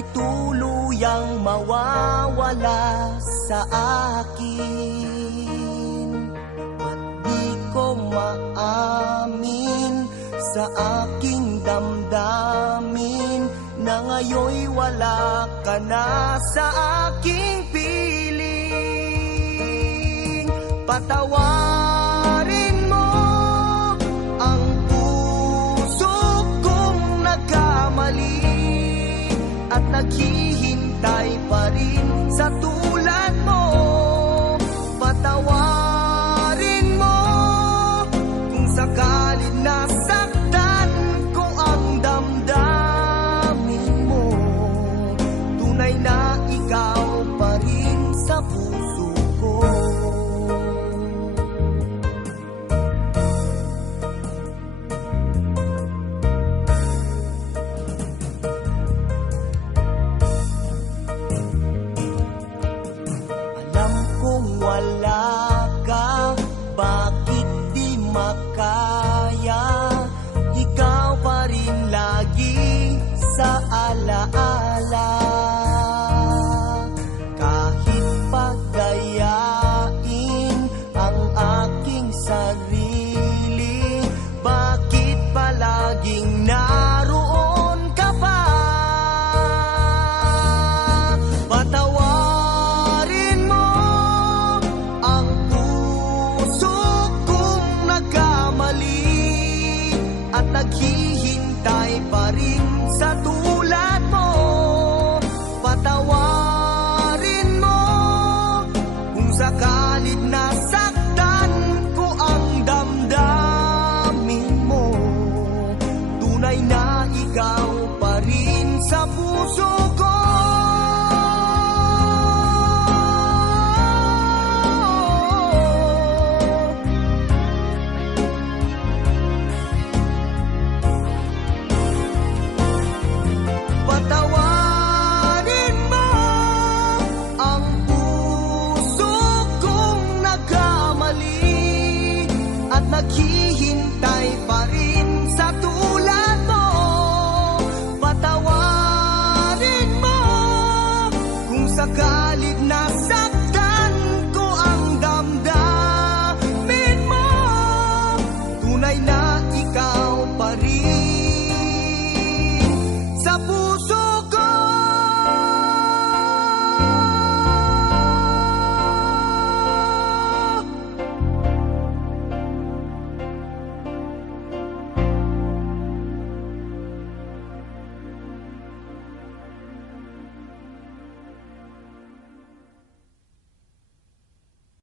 ay tuluyang mawawala sa akin. At di ko maamin sa aking damdamin na ngayon'y wala ka na sa aking piling. Patawarin mo ang puso kong nagkamali at naghihintay pa rin sa tulad mo. Patawarin mo kung sakaling nasaktan ko ang damdamin mo. Tunay na ikaw pa rin sa puso ko. Wala ka, bakit di makaya? Ikaw pa rin lagi sa alaala. Kahit pagayain ang aking sarili, bakit palaging naroon ka pa? Patawarin mo ang puso kong nagkamali at naghihintay pa rin sa tulad mo. Patawarin mo kung sakalit nasaktan ko ang damdamin mo. Tunay na ikaw pa rin sa puso ko. Patawarin mo ang puso kong nagkamali at naghihintay pa rin sa tulad mo. Patawarin mo kung sakalit na